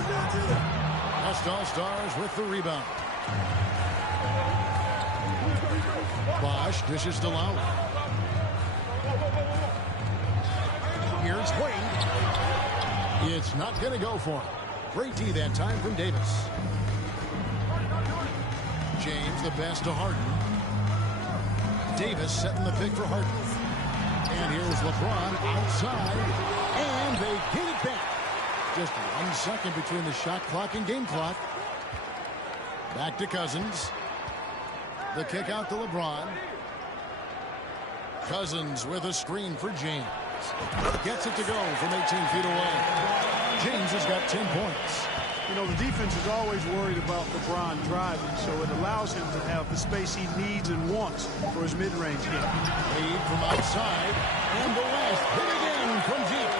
West All-Stars with the rebound. Bosch dishes to Lowry. Here's Wade. It's not going to go for him. Great D that time from Davis. James the pass to Harden. Davis setting the pick for Harden. And here's LeBron outside. And they get it back. Just 1 second between the shot clock and game clock. Back to Cousins. The kick out to LeBron. Cousins with a screen for James. Gets it to go from 18 feet away. James has got 10 points. You know, the defense is always worried about LeBron driving, so it allows him to have the space he needs and wants for his mid-range game. Wade from outside. And the West hit again from deep.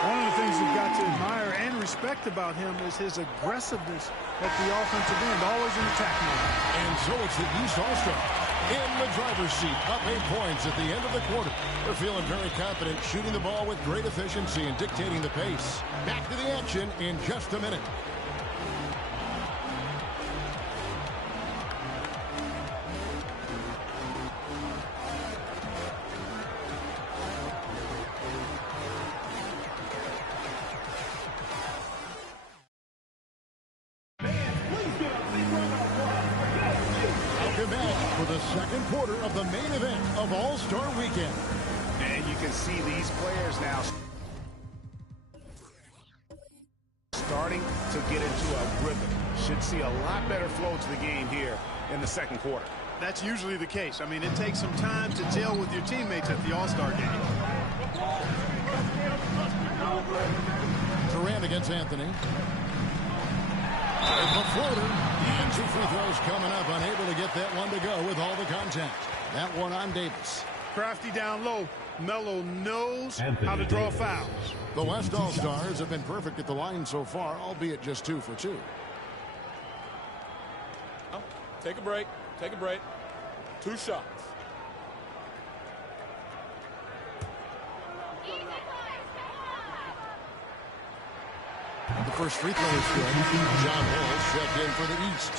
One of the things you've got to admire and respect about him is his aggressiveness at the offensive end, always in attack mode. And so it's the East All-Stars in the driver's seat, up 8 points at the end of the quarter. They're feeling very confident, shooting the ball with great efficiency and dictating the pace. Back to the action in just a minute. For the second quarter of the main event of All-Star Weekend. And you can see these players now starting to get into a rhythm. Should see a lot better flow to the game here in the second quarter. That's usually the case. I mean, it takes some time to gel with your teammates at the All-Star game. Durant against Anthony. The floater. And 2 free throws coming up. Unable to get that one to go with all the contact. That one on Davis. Crafty down low. Melo knows how to draw fouls. The West All-Stars have been perfect at the line so far, albeit just 2 for 2. Oh, take a break. Take a break. 2 shots. The first free throw is good. John Wall checked in for the East.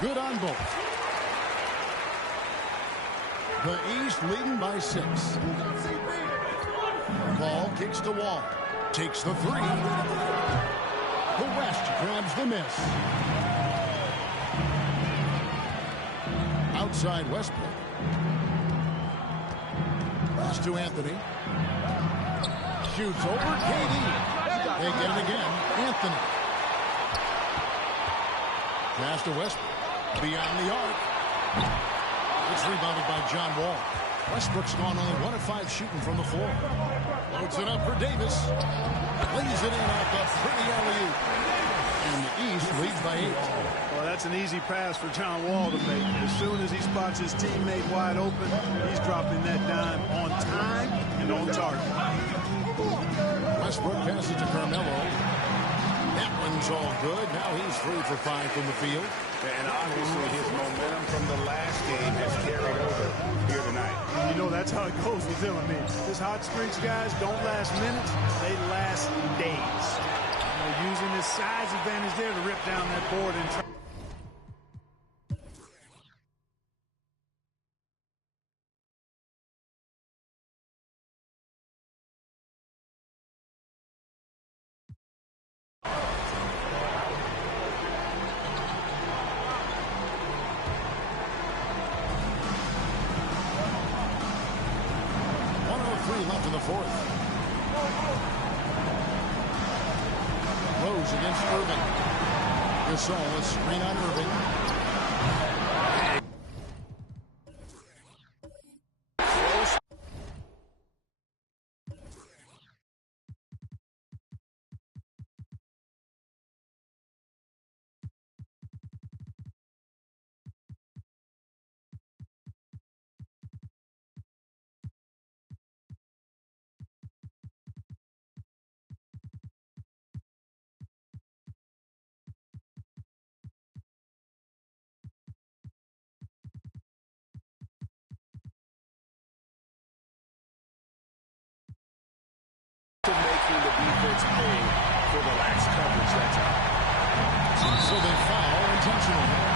Good on both. The East leading by 6. Ball kicks to Wall. Takes the 3. The West grabs the miss. Outside Westbrook. Pass to Anthony. Shoots over KD. They get it again. Anthony. Pass to Westbrook. Beyond the arc. It's rebounded by John Wall. Westbrook's gone only 1 of 5 shooting from the floor. Loads it up for Davis. Lays it in off the pretty alley-oop. And the East leads by 8. Well, that's an easy pass for John Wall to make. As soon as he spots his teammate wide open, he's dropping that dime on time and on target. Westbrook passes to Carmelo. That one's all good. Now he's 3 for 5 from the field. And obviously his momentum from the last game has carried over here tonight. You know, that's how it goes with him. I mean, his hot streaks, guys, don't last minutes. They last days. You know, using his size advantage there to rip down that board and try. Left in the 4th. Rose against Irving. Gasol, a screen on Irving. seen the defense pay for the lax coverage that time. So they foul intentionally.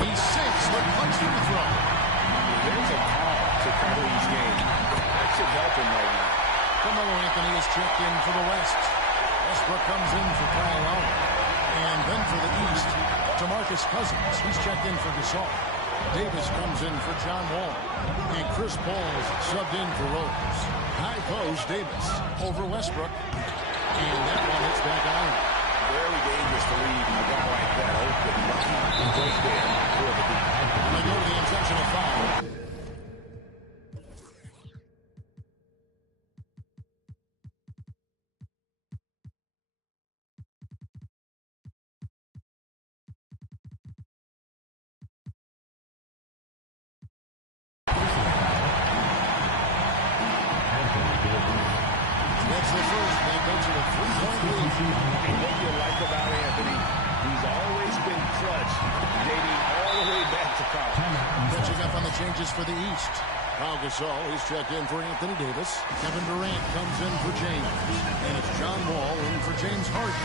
He sinks the punch free throw. There's a call to Kyrie's game. That should help him right now. Carmelo Anthony is checked in for the West. Westbrook comes in for Kyle Lowry. And then for the East, DeMarcus Cousins. He's checked in for Gasol. Davis comes in for John Wall. And Chris Paul's subbed in for Rose. High post Davis over Westbrook. And that one hits back iron. Very dangerous to leave a guy like that open. Right there for the beat. And they go to the intentional foul. That's the first. They go to a 3-point lead. And what you like about Anthony, he's always been clutch, dating all the way back to college. Catching up on the changes for the East. Pau Gasol, he's checked in for Anthony Davis. Kevin Durant comes in for James. And it's John Wall in for James Harden.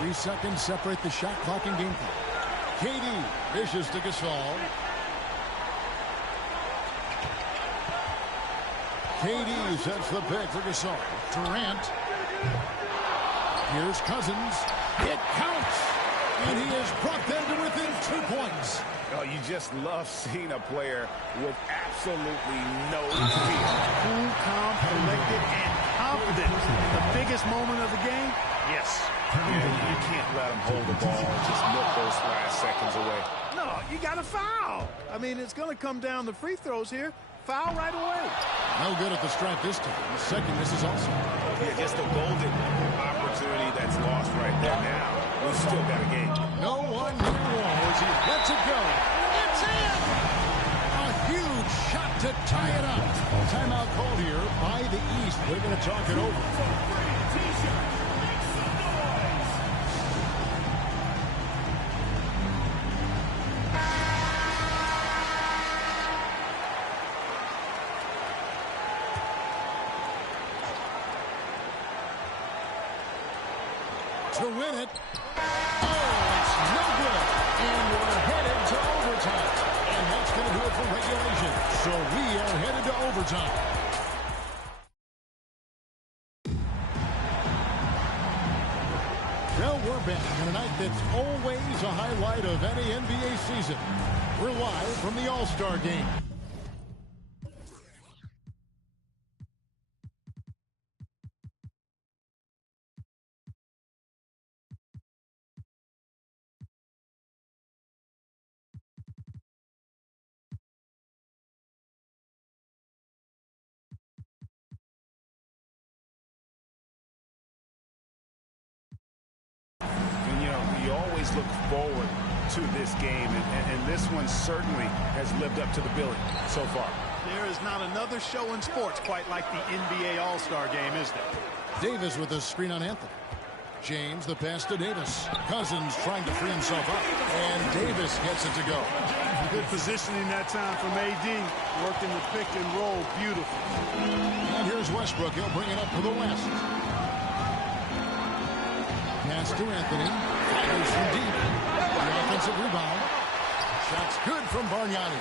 Three seconds separate the shot clock and game clock. KD dishes to Gasol. KD sets the pick for Gasol. Durant. Here's Cousins. It counts. And he has brought them to within 2 points. Oh, you just love seeing a player with absolutely no fear. Cool, calm, collected, and confident. In the biggest moment of the game? Yes. Yeah, you can't let him hold the ball and just milk those last seconds away. No, you got to foul. I mean, it's going to come down to free throws here. Foul right away. No good at the stripe this time. The second misses also. Yeah, just a golden opportunity that's lost right there now. We've still got a game. No one near Wall as he lets it go. It's in! A huge shot to tie it up. Timeout called here by the East. They're going to talk it over. To win it. Oh, it's no good. And we're headed to overtime. And that's going to do it for regulation. So we are headed to overtime. Well, we're back on a night that's always a highlight of any NBA season. We're live from the All-Star Game. You always look forward to this game, and this one certainly has lived up to the billing so far. There is not another show in sports quite like the NBA All-Star Game, is there? Davis with a screen on Anthony. James, the pass to Davis. Cousins trying to free himself up. And Davis gets it to go. Good positioning that time from AD. Working the pick and roll. Beautiful. And here's Westbrook. He'll bring it up for the West. Pass to Anthony. Fires from deep. The offensive rebound. Shot's good from Bargnani.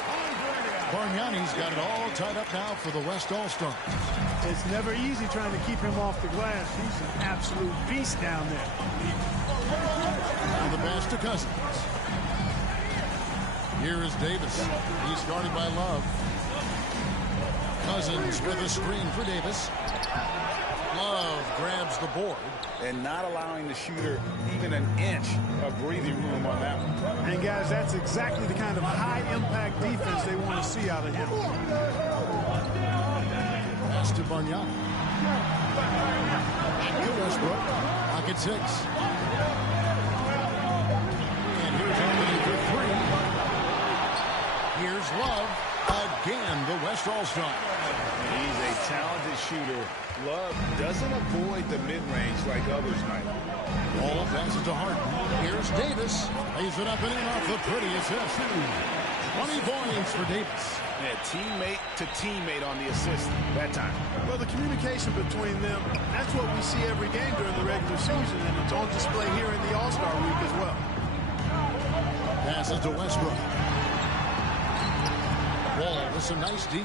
Bargnani's got it all tied up now for the West All-Star. It's never easy trying to keep him off the glass. He's an absolute beast down there. And the pass to Cousins. Here is Davis. He's guarded by Love. Cousins with a screen for Davis. Love grabs the board. And not allowing the shooter even an inch of breathing room on that one. And, guys, that's exactly the kind of high-impact defense they want to see out of him. Pass to Bargnani. Back to Westbrook. Pocket 6. And here's Anthony for 3. Here's Love. Again, the West All-Star. He's a talented shooter Love doesn't avoid the mid-range like others might. Ball passes to Harden. Here's Davis. Lays it up and in off the pretty assist. 20 points for Davis. Yeah, teammate to teammate on the assist that time. Well, the communication between them, that's what we see every game during the regular season, and it's on display here in the All-Star week as well. Passes to Westbrook. Wall with some nice D.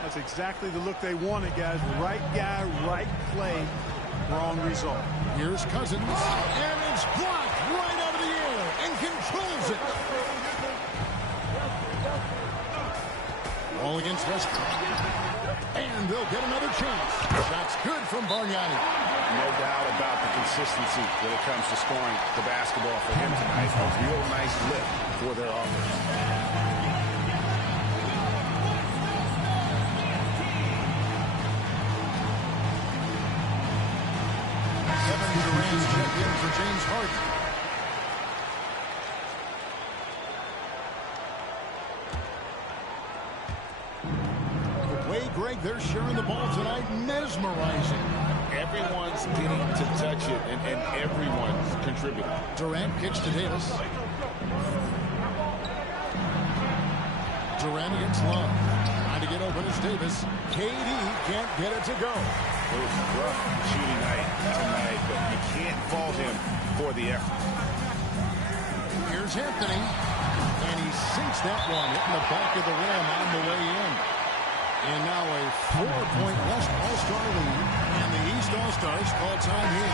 That's exactly the look they wanted, guys. Right guy, right play, wrong result. Here's Cousins. And it's blocked right out of the air and controls it. Ball against Westbrook. And they'll get another chance. Shot's good from Bargnani. No doubt about the consistency when it comes to scoring the basketball for him tonight. A real nice lift for their offense. Durant's checked in for James Harden. The way, Greg, they're sharing the ball tonight, mesmerizing. Everyone's getting to touch it, and everyone's contributing. Durant kicks to Davis. Durant against Love. Trying to get open is Davis. KD can't get it to go. It was a rough shooting night tonight, but you can't fault him for the effort. Here's Anthony, and he sinks that one, hitting the back of the rim on the way in. And now a 4-point West All-Star lead, and the East All-Stars call time here.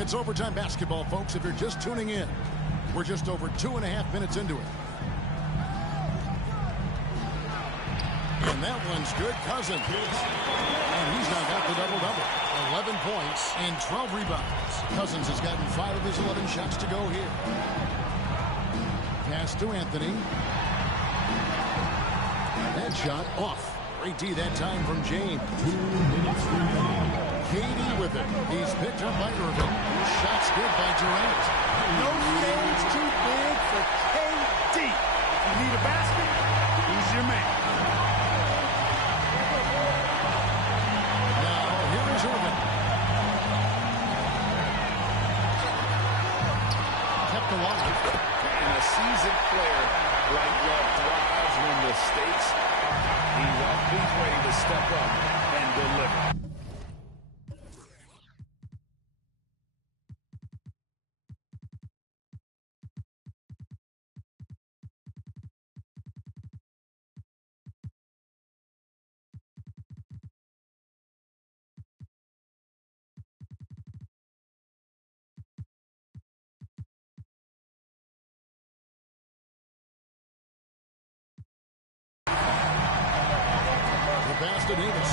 It's overtime basketball, folks, if you're just tuning in. We're just over 2.5 minutes into it. And that one's good. Cousins. And he's now got the double-double. 11 points and 12 rebounds. Cousins has gotten 5 of his 11 shots to go here. Pass to Anthony. That shot off. Great D that time from James. 2 minutes remaining. KD with it. He's picked up by Irving. Shot's good by Durant. No stage too big for KD. If you need a basket, he's your man. Now, here is Irving. Kept alive. And a seasoned player like Love thrives when the stakes are high. He's ready to step up and deliver. Pass to Davis.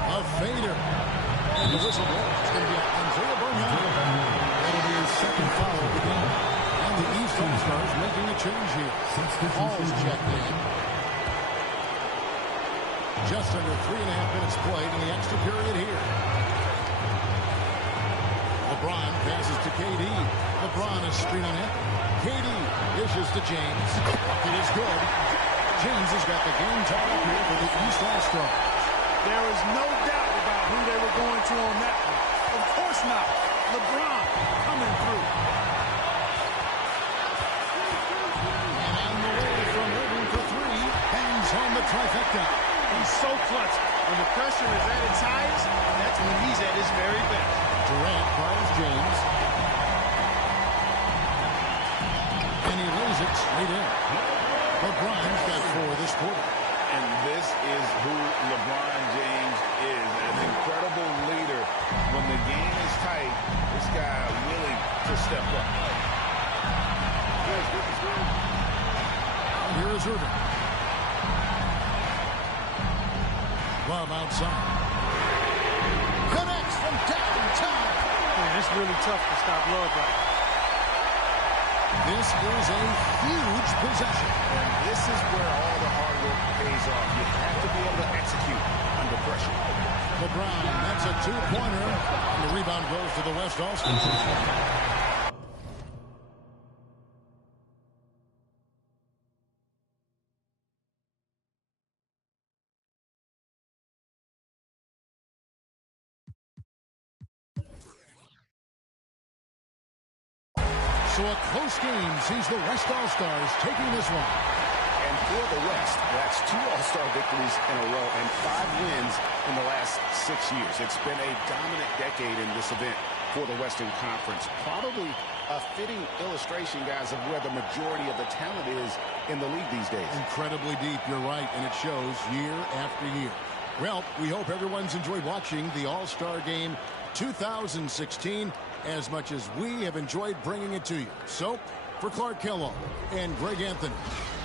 A fader. And the whistle blows. It's going to be Andrea Bargnani. That'll be his second foul of the game. And the East All-Stars making a change here. Hall's checked in. Just under 3.5 minutes played in the extra period here. LeBron passes to KD. LeBron is screen on it. KD dishes to James. It is good. James has got the game tied up here for the East All-Stars. There is no doubt about who they were going to on that one. Of course not. LeBron coming through. And on the way from Irving for 3. Bangs home the trifecta. He's so clutch. When the pressure is at its highest, that's when he's at his very best. Durant fires James. And he lays it straight in. LeBron's got 4 this quarter. And this is who LeBron James is. An incredible leader. When the game is tight, this guy willing to step up. And here is Irving. Love outside. Connects from downtown. Man, it's really tough to stop Love right now. This is a huge possession. And this is where all the hard work pays off. You have to be able to execute under pressure. LeBron, that's a 2-pointer. And the rebound goes to the West All-Stars. So a close game sees the West All-Stars taking this one. And for the West, that's 2 All-Star victories in a row and 5 wins in the last 6 years. It's been a dominant decade in this event for the Western Conference. Probably a fitting illustration, guys, of where the majority of the talent is in the league these days. Incredibly deep, you're right, and it shows year after year. Well, we hope everyone's enjoyed watching the All-Star Game 2016 as much as we have enjoyed bringing it to you. So, for Clark Kellogg and Greg Anthony,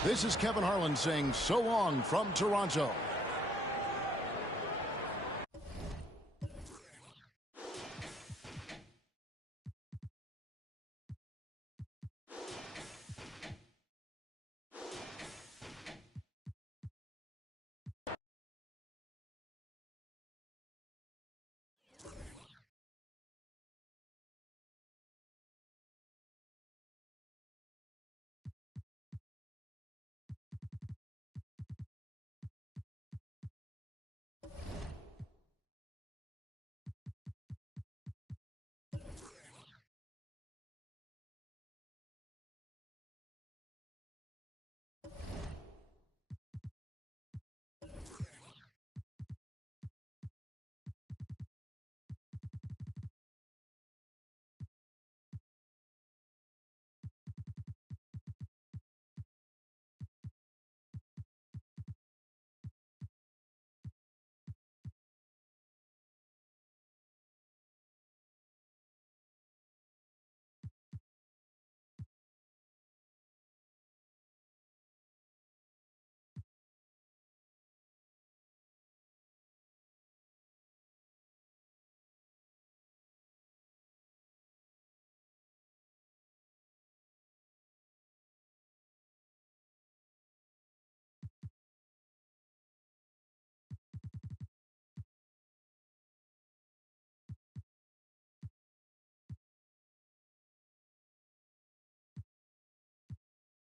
this is Kevin Harlan saying so long from Toronto.